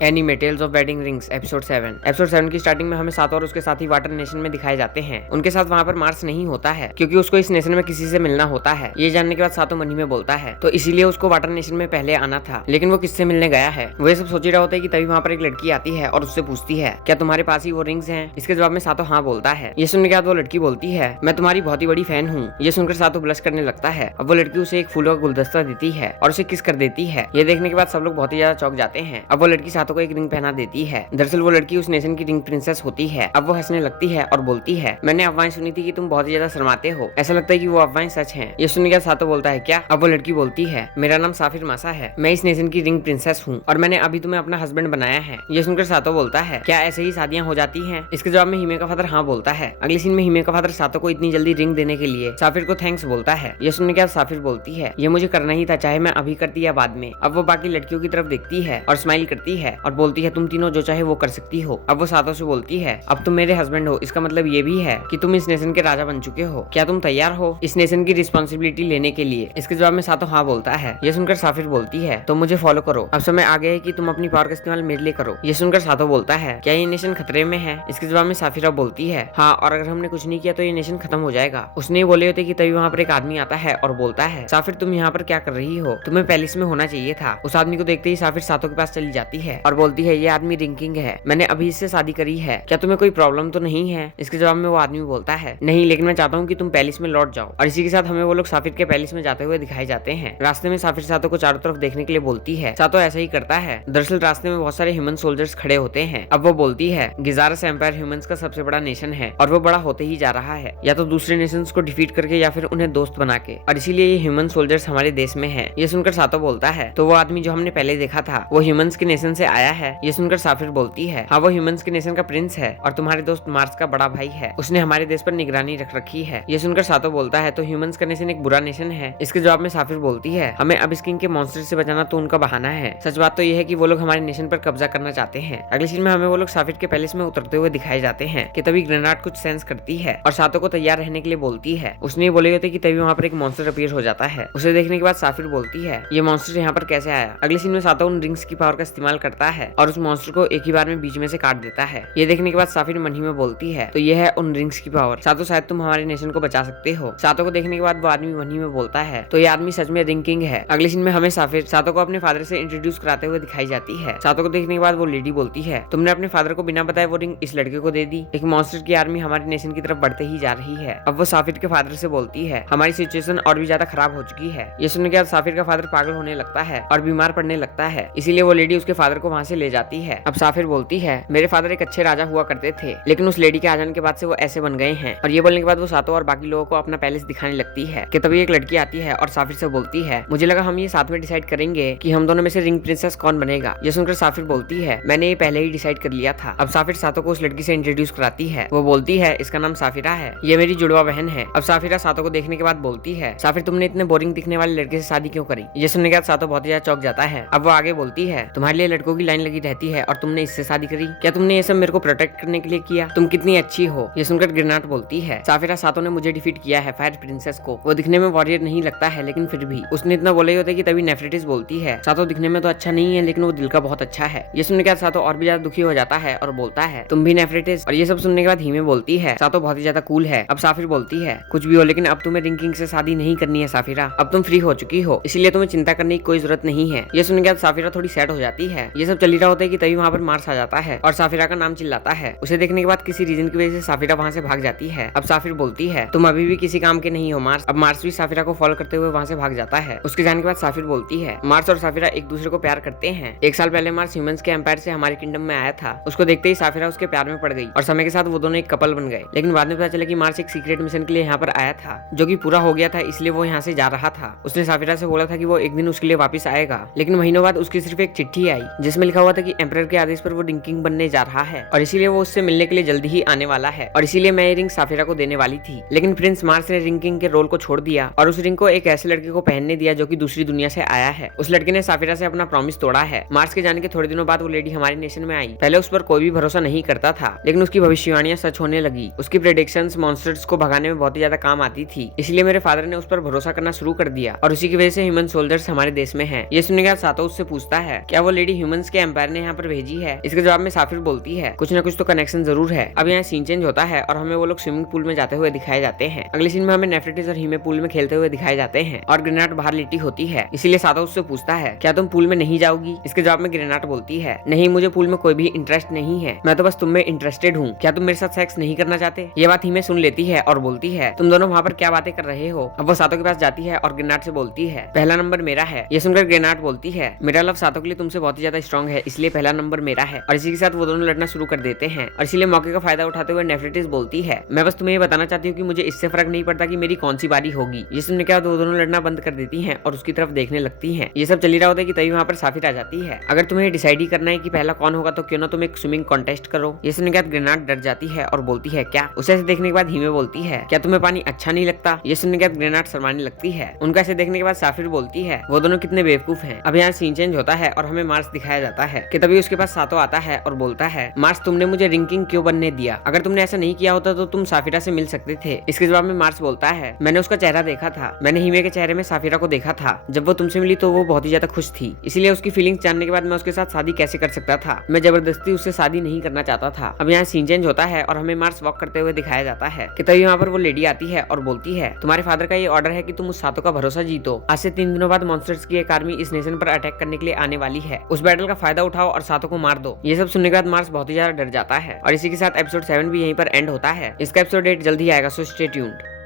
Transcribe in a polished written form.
Anime tales of wedding rings episode 7 की starting में हमें सातो और उसके साथी वाटर नेशन में दिखाए जाते हैं। उनके साथ वहाँ पर मार्स नहीं होता है क्योंकि उसको इस नेशन में किसी से मिलना होता है। ये जानने के बाद सातो मनी में बोलता है तो इसीलिए उसको वाटर नेशन में पहले आना था, लेकिन वो किससे मिलने गया है वो ये सब सोच ही रहा होता है कि तभी वहाँ पर एक लड़की आती है और उससे पूछती है क्या तुम्हारे पास ही वो रिंग्स हैं। इसके जवाब में सातो हाँ बोलता है। ये सुनने के बाद वो लड़की बोलती है मैं तुम्हारी बहुत ही बड़ी फैन हूँ। ये सुनकर सातो ब्लश करने लगता है। अब वो लड़की उसे एक फूलों का गुलदस्ता देती है और उसे किस कर देती है। ये देखने के बाद सब लोग बहुत ही ज्यादा चौंक जाते हैं। अब वो लड़की सातो को एक रिंग पहना देती है। दरअसल वो लड़की उस नेशन की रिंग प्रिंसेस होती है। अब वो हंसने लगती है और बोलती है मैंने अफवाहें सुनी थी कि तुम बहुत ही ज्यादा शर्माते हो, ऐसा लगता है कि वो अफवाहें सच हैं। ये सुन के सातो बोलता है क्या। अब वो लड़की बोलती है मेरा नाम साफिर मासा है, मैं इस नेशन की रिंग प्रिंसेस हूँ और मैंने अभी तुम्हें अपना हस्बैंड बनाया है। ये सुनकर सातो बोलता है क्या ऐसे ही शादियां हो जाती हैं। इसके जवाब में हिमे का फादर हाँ बोलता है। अगले सीन में हिमे का फादर सातो को इतनी जल्दी रिंग देने के लिए साफिर को थैंक्स बोलता है। ये सुनने के बाद साफिर बोलती है ये मुझे करना ही था, चाहे मैं अभी करती या बाद में। अब वो बाकी लड़कियों की तरफ देखती है और स्माइल करती है और बोलती है तुम तीनों जो चाहे वो कर सकती हो। अब वो सातो से बोलती है अब तुम मेरे हस्बैंड हो, इसका मतलब ये भी है कि तुम इस नेशन के राजा बन चुके हो, क्या तुम तैयार हो इस नेशन की रिस्पॉन्सिबिलिटी लेने के लिए। इसके जवाब में सातो हाँ बोलता है। ये सुनकर साफिर बोलती है तो मुझे फॉलो करो, अब समय आ गया है कि तुम अपनी पावर का इस्तेमाल मेरे लिए करो। ये सुनकर सातो बोलता है क्या ये नेशन खतरे में है। इसके जवाब में साफिरा बोलती है हाँ, और अगर हमने कुछ नहीं किया तो ये नेशन खत्म हो जाएगा। उसने बोले होते कि तभी वहाँ पर एक आदमी आता है और बोलता है साफिर तुम यहाँ पर क्या कर रही हो, तुम्हें पैलेस में होना चाहिए था। उस आदमी को देखते ही साफिर सातो के पास चली जाती है और बोलती है ये आदमी रिंकिंग है, मैंने अभी इससे शादी करी है, क्या तुम्हें कोई प्रॉब्लम तो नहीं है। इसके जवाब में वो आदमी बोलता है नहीं, लेकिन मैं चाहता हूँ कि तुम पैलेस में लौट जाओ। और इसी के साथ हमें वो लोग साफिर के पैलेस में जाते हुए दिखाए जाते हैं। रास्ते में साफिर सातो को चारों तरफ देखने के लिए बोलती है। सातो ऐसा ही करता है। दरअसल रास्ते में बहुत सारे ह्यूमन सोल्जर्स खड़े होते हैं। अब वो बोलती है गिजारस एम्पायर ह्यूमंस का सबसे बड़ा नेशन है और वो बड़ा होते ही जा रहा है, या तो दूसरे नेशंस को डिफीट करके या फिर उन्हें दोस्त बना के, और इसीलिए ये ह्यूमन सोल्जर्स हमारे देश में है। ये सुनकर सातो बोलता है तो वो आदमी जो हमने पहले देखा था वो ह्यूमंस के नेशन से आया है। ये सुनकर साफिर बोलती है हाँ, वो ह्यूमंस के नेशन का प्रिंस है और तुम्हारे दोस्त मार्स का बड़ा भाई है, उसने हमारे देश पर निगरानी रख रखी है। ये सुनकर सातो बोलता है तो ह्यूमंस का नेशन एक बुरा नेशन है। इसके जवाब में साफिर बोलती है हमें अब इस किंग के मॉन्स्टर से बचाना तो उनका बहाना है, सच बात तो यह है कि वो लोग हमारे नेशन पर कब्जा करना चाहते हैं। अगले सीन में हमें वो लोग साफिर के पैलेस में उतरते हुए दिखाए जाते हैं कि तभी ग्रेनाड कुछ सेंस करती है और सातो को तैयार रहने के लिए बोलती है। उसने बोले होते कि तभी वहाँ पर एक मॉन्स्टर अपीयर हो जाता है। उसे देखने के बाद साफिर बोलती है ये मॉन्स्टर यहाँ पर कैसे आया। अगले सीन में सातो उन रिंग्स की पावर का इस्तेमाल करता है और उस मॉन्स्टर को एक ही बार में बीच में से काट देता है। ये देखने के बाद साफिर मन ही में बोलती है तो ये है उन रिंग्स की पावर, सातो शायद तुम हमारे नेशन को बचा सकते हो। सातो को देखने के बाद वो आदमी मन ही में बोलता है तो ये आदमी सच में रिंग किंग है। अगले सीन में हमें साफिर सातो को अपने फादर से इंट्रोड्यूस कराते हुए दिखाई जाती है। सातो को देखने के बाद वो लेडी बोलती है तुमने अपने फादर को बिना बताए वो रिंग इस लड़के को दे दी। एक मॉन्स्टर की आर्मी हमारे नेशन की तरफ बढ़ते ही जा रही है। अब वो साफिर के फादर से बोलती है हमारी सिचुएशन और भी ज्यादा खराब हो चुकी है। ये सुनने के बाद साफिर का फादर पागल होने लगता है और बीमार पड़ने लगता है, इसीलिए वो लेडी उसके फादर को वहाँ से ले जाती है। अब साफिर बोलती है मेरे फादर एक अच्छे राजा हुआ करते थे, लेकिन उस लेडी के आ जाने के बाद से वो ऐसे बन गए हैं। और ये बोलने के बाद वो सातो और बाकी लोगों को अपना पैलेस दिखाने लगती है कि तभी एक लड़की आती है और साफिर से बोलती है मुझे लगा हम ये साथ में डिसाइड करेंगे कि हम दोनों में से रिंग प्रिंसेस कौन बनेगा। ये सुनकर साफिर बोलती है मैंने ये पहले ही डिसाइड कर लिया था। अब साफिर सातो को उस लड़की से इंट्रोड्यूस कराती है। वो बोलती है इसका नाम साफिरा है, ये मेरी जुड़वा बहन है। अब साफिरा सातो को देखने के बाद बोलती है साफिर तुमने इतने बोरिंग दिखने वाले लड़के से शादी क्यों करी। ये सुनने के बाद सातो बहुत ज्यादा चौंक जाता है। अब वो आगे बोलती है तुम्हारे लिए लड़कों की लाइन लगी रहती है और तुमने इससे शादी करी, क्या तुमने ये सब मेरे को प्रोटेक्ट करने के लिए किया, तुम कितनी अच्छी हो। ये सुनकर ग्रेनाड बोलती है साफिरा सातो ने मुझे डिफीट किया है फायर प्रिंसेस को, वो दिखने में वॉरियर नहीं लगता है लेकिन फिर भी उसने इतना बोले होते कि तभी नेफ्रिटिस बोलती है सातो दिखने में तो अच्छा नहीं है लेकिन वो दिल का बहुत अच्छा है। ये सुनने के बाद सातो और भी ज्यादा दुखी हो जाता है और बोलता है तुम भी नेफ्रिटिस। और ये सब सुनने के बाद हिमे बोलती है सातो बहुत ही ज्यादा कूल है। अब साफिर बोलती है कुछ भी हो लेकिन अब तुम्हें रिंकिंग से शादी नहीं करनी है साफिरा, अब तुम फ्री हो चुकी हो, इसीलिए तुम्हें चिंता करने की कोई जरूरत नहीं है। ये सुनने के बाद साफिरा थोड़ी सैड हो जाती है। ये सब चल रहा होता है कि तभी वहाँ पर मार्स आ जाता है और साफिरा का नाम चिल्लाता है। उसे देखने के बाद किसी रीजन की वजह से साफिरा वहाँ से भाग जाती है। अब साफिर बोलती है तुम अभी भी किसी काम के नहीं हो मार्स। अब मार्स भी साफिरा को फॉलो करते हुए वहाँ से भाग जाता है। उसके जाने के बाद साफिर बोलती है मार्स और साफिरा एक दूसरे को प्यार करते हैं। एक साल पहले मार्स ह्यूमंस के एम्पायर से हमारे किंगडम में आया था, उसको देखते ही साफिरा उसके प्यार में पड़ गई और समय के साथ वो दोनों एक कपल बन गए। लेकिन बाद में पता चला कि मार्स एक सीक्रेट मिशन के लिए यहाँ पर आया था जो कि पूरा हो गया था, इसलिए वो यहाँ से जा रहा था। उसने साफिरा से बोला था कि वो एक दिन उसके लिए वापस आएगा, लेकिन महीनों बाद उसकी सिर्फ एक चिट्ठी आई जिसमें लिखा हुआ था कि एम्परर के आदेश पर वो रिंकिंग बनने जा रहा है और इसीलिए वो उससे मिलने के लिए जल्दी ही आने वाला है और इसीलिए मैं ये रिंग साफिरा को देने वाली थी। लेकिन प्रिंस मार्स ने रिंकिंग के रोल को छोड़ दिया और उस रिंग को एक ऐसे लड़के को पहनने दिया जो कि दूसरी दुनिया से आया है। उस लड़के ने साफिरा से अपना प्रॉमिस तोड़ा है। मार्स के जाने के थोड़े दिनों बाद वो लेडी हमारे नेशन में आई। पहले उस पर कोई भी भरोसा नहीं करता था, लेकिन उसकी भविष्यवाणियां सच होने लगी। उसकी प्रेडिक्शंस मॉन्स्टर्स को भगाने में बहुत ही ज्यादा काम आती थी, इसलिए मेरे फादर ने उस पर भरोसा करना शुरू कर दिया और उसी की वजह से ह्यूमन सोल्जर्स हमारे देश में हैं। ये सुनने के बाद सातो उससे पूछता है क्या वो लेडी ह्यूमंस नेशंस के एम्पायर ने यहाँ पर भेजी है? इसके जवाब में साफिर बोलती है कुछ न कुछ तो कनेक्शन जरूर है। अब यहाँ सीन चेंज होता है और हमें वो लोग स्विमिंग पूल में जाते हुए दिखाए जाते हैं। अगले सीन में हमें नेफरेटिस और हिमे पूल में खेलते हुए दिखाए जाते हैं और ग्रेनाट बाहर लेटी होती है। इसीलिए सातो उससे पूछता है क्या तुम पूल में नहीं जाओगी? इसके जवाब में ग्रेनाट बोलती है नहीं, मुझे पूल में कोई भी इंटरेस्ट नहीं है, मैं तो बस तुम में इंटरेस्टेड हूँ। क्या तुम मेरे साथ सेक्स नहीं करना चाहते? ये बात हिमे सुन लेती है और बोलती है तुम दोनों वहाँ पर क्या बातें कर रहे हो? अब वो सातो के पास जाती है और ग्रेनाट से बोलती है पहला नंबर मेरा है। ये सुनकर ग्रेनाट बोलती है मेरा लव सातो के लिए तुमसे बहुत ही ज्यादा स्ट्रॉन्ग है, इसलिए पहला नंबर मेरा है। और इसी के साथ वो दोनों लड़ना शुरू कर देते हैं और इसीलिए मौके का फायदा उठाते हुए नेफरेटिस बोलती है मैं बस तुम्हें ये बताना चाहती हूँ कि मुझे इससे फर्क नहीं पड़ता कि मेरी कौन सी बारी होगी। ये सुनने के बाद वो दोनों लड़ना बंद कर देती हैं और उसकी तरफ देखने लगती हैं। ये सब चली रहा होता है कि तभी वहाँ पर साफिर आ जाती है। अगर तुम्हें डिसाइड ही करना है कि पहला कौन होगा तो क्यों ना तुम एक स्विमिंग कॉन्टेस्ट करो। ये सुनने के बाद ग्रेनाट डर जाती है और बोलती है क्या? उसे ऐसे देखने के बाद हिमे बोलती है क्या तुम्हें पानी अच्छा नहीं लगता? ये सुनने के बाद ग्रेनाट शर्माने लगती है। उनका ऐसे देखने के बाद साफिर बोलती है वो दोनों कितने बेवकूफ हैं। अब यहाँ सीन चेंज होता है और हमें मार्स दिखाया जाता है कि तभी उसके पास सातो आता है और बोलता है मार्स तुमने मुझे रिंग किंग क्यों बनने दिया? अगर तुमने ऐसा नहीं किया होता तो तुम साफिरा से मिल सकते थे। इसके जवाब में मार्स बोलता है मैंने उसका चेहरा देखा था, मैंने हिमे के चेहरे में साफिरा को देखा था। जब वो तुमसे मिली तो वो बहुत ही ज्यादा खुश थी, इसीलिए उसकी फीलिंग्स जानने के बाद मैं उसके साथ शादी कैसे कर सकता था? मैं जबरदस्ती उससे शादी नहीं करना चाहता था। अब यहाँ सीन चेंज होता है और हमें मार्स वॉक करते हुए दिखाया जाता है कि तभी वहाँ पर वो लेडी आती है और बोलती है तुम्हारे फादर का ये ऑर्डर है कि तुम उस सातो का भरोसा जीतो। आज से 3 दिनों बाद मॉन्स्टर्स की एक आर्मी इस नेशन पर अटैक करने के लिए आने वाली है, उस बैटल का फायदा उठाओ और सातो को मार दो। ये सब सुनने के बाद मार्स बहुत ही ज्यादा डर जाता है और इसी के साथ एपिसोड 7 भी यहीं पर एंड होता है। इसका एपिसोड 8 जल्दी आएगा, सो स्टे ट्यून्ड।